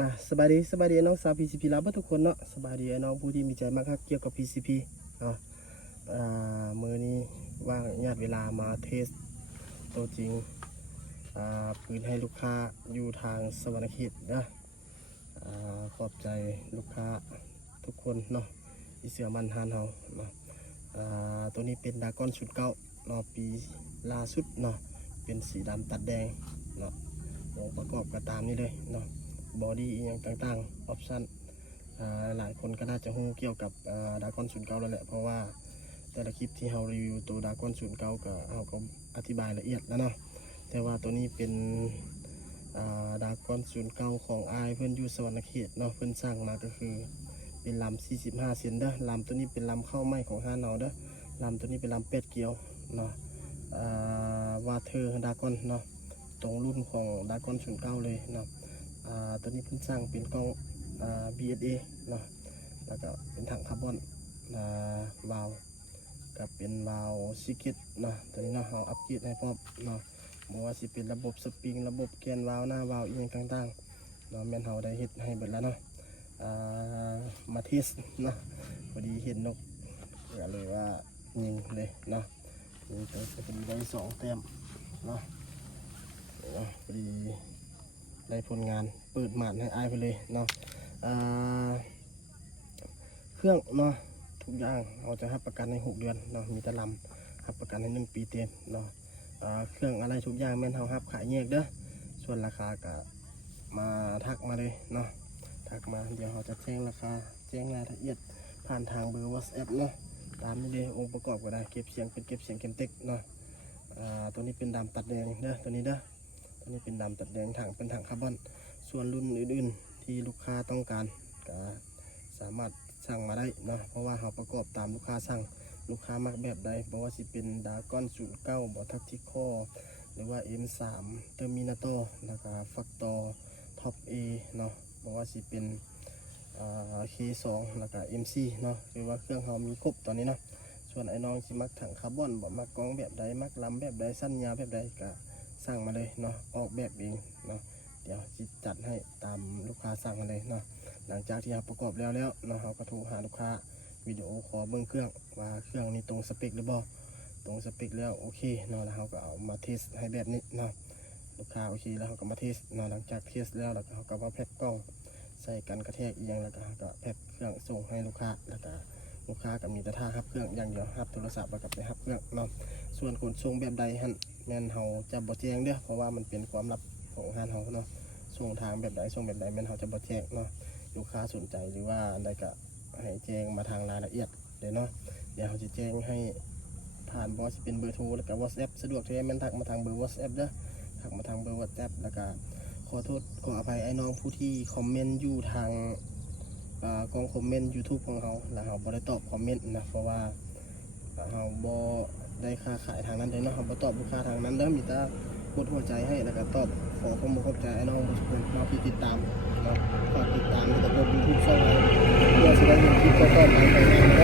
มาสบายดีน้องสาว PCP รับทุกคนเนาะสบายดีน้องผู้ที่มีใจมากครับเกี่ยวกับ PCP เนาะมือนี้ว่างญาติเวลามาเทสตัวจริงปืนให้ลูกค้าอยู่ทางสวรรณเขตนะขอบใจลูกค้าทุกคนเนาะที่เสือมันทานเฮาเนาะตัวนี้เป็นดากอนชุดเก่าเนาะปีล่าสุดเนาะเป็นสีดำตัดแดงเนาะองค์ประกอบก็ตามนี้เลยเนาะบอดี้อย่างต่างๆออปชั่นหลายคนก็น่าจะรู้เกี่ยวกับดากอนศูนย์เก้าแล้วแหละเพราะว่าแต่ละคลิปที่เรารีวิวตัวดากอนศูนย์เก้าก็เราก็อธิบายละเอียดแล้วเนาะแต่ว่าตัวนี้เป็นดากอนศูนย์เก้าของไอเพื่อนอยู่สวรรณเขตเนาะเพื่อนสร้างมาก็คือเป็นลำ45 เซนเด้อลำตัวนี้เป็นลำเข้าไม้ของห้าเนาเด้อลำตัวนี้เป็นลำเป็ดเกียวเนาะวาเธอร์ดากอนเนาะตรงรุ่นของดากอนศูนย์เก้าเลยเนาะตัวนี้เพิ่งสร้างเป็นกล้องBSA เนาะแล้วก็เป็นถังคาร์บอนวาล์วกับเป็นวาล์วซิกิตเนาะตัวนี้เนาะเราอัปเกรดให้พร้อมเนาะบอกว่าสิเป็นระบบสปริงระบบแกนวาล์วหน้าวาล์วอีกต่างๆเนาะแม่นเราได้เฮ็ดให้เบิดแล้วเนาะมาเทสเนาะพอดีเห็นนกก็เลยว่ายิงเลยเนาะยิงไปพอดีได้2 แต้มเนาะพอดีได้ผลงานเปิดหมานให้อายไปเลยเนาะเครื่องเนาะทุกอย่างเราจะให้ประกันให้6 เดือนเนาะมีตะลำให้ประกันให้1 ปีเต็มเนาะเครื่องอะไรทุกอย่างแม่นเรารับขายแยกเด้อส่วนราคาก็มาทักมาเลยเนาะทักมาเดี๋ยวเราจะแจ้งราคาแจ้งรายละเอียดผ่านทางเบอร์ WhatsApp เนาะตามนี้เลยองค์ประกอบก็ได้เก็บเสียงเป็นเก็บเสียงเก็บเต็กเนาะตัวนี้เป็นดำตัดแดงเด้อตัวนี้เด้อตัวนี้เป็นดำตัดแดงถังเป็นถังคาร์บอนส่วนรุ่นอื่นๆที่ลูกค้าต้องการก็สามารถสั่งมาได้เนาะเพราะว่าเราประกอบตามลูกค้าสั่งลูกค้ามักแบบใดเพราะว่าสิเป็นดากอน09บอทักทิคอหรือว่า M3 เทอร์มินาโตแล้วก็ฟักตอท็อป A เนาะบอกว่าสิเป็นK2 แล้วก็ MC เนาะคือว่าเครื่องเรามีครบตอนนี้เนาะส่วนไอ้น้องสิมักถังคาร์บอนบอกมักกล้องแบบใดมักลำแบบใดสั้นยาวแบบใดก็สั่งมาเลยเนาะออกแบบเองเนาะเดี๋ยวจะจัดให้ตามลูกค้าสั่งมาเลยเนาะหลังจากที่เราประกอบแล้วเนาะเราก็โทรหาลูกค้าวิดีโอขอเบิ้งเครื่องว่าเครื่องนี้ตรงสเปคหรือบ่ตรงสเปคแล้วโอเคเนาะแล้วเราก็เอามาเทสให้แบบนี้เนาะลูกค้าโอเคแล้วเราก็มาเทสเนาะหลังจากเทสแล้วเราก็มาแพ็คกล้องใส่กันกระแทกเอียงแล้วก็แพ็คเครื่องส่งให้ลูกค้าแล้วก็ลูกค้าก็มีแต่ท่ารับเครื่องอย่างเดียวรับโทรศัพท์แล้วก็ไปรับเครื่องเนาะส่วนขนส่งแบบใดฮั่นแม่นเราจะบ่แจ้งเด้อเพราะว่ามันเป็นความลับของห้างเราเนาะส่งทางแบบใดส่งแบบใดแม่นเราจะบ่แจ้งเนาะลูกค้าสนใจหรือว่าอะไรก็ให้แจ้งมาทางรายละเอียดเลยเนาะเดี๋ยวเราจะแจ้งให้ผ่านบอสเป็นเบอร์โทรแล้วก็ WhatsApp สะดวกที่แม่นทักมาทางเบอร์ WhatsApp เด้อทักมาทางเบอร์ WhatsApp แล้วก็ขอโทษขออภัยไอ้น้องผู้ที่คอมเมนต์อยู่ทางกองคอมเมนต์ YouTube ของเราแล้วเราบ่ได้ตอบคอมเมนต์นะเพราะว่าเราบ่ได้ค่าขายทางนั้นเลยเนาะเราบ่ตอบลูกค้าทางนั้นแล้วมีแต่กดหัวใจให้แล้วก็ตอบขอความขอบใจไอ้น้องทุกคนมาติดตามเนาะฝากติดตามแล้วก็กด YouTube ช่องเราเพื่อจะได้เห็นคลิปต่อๆไป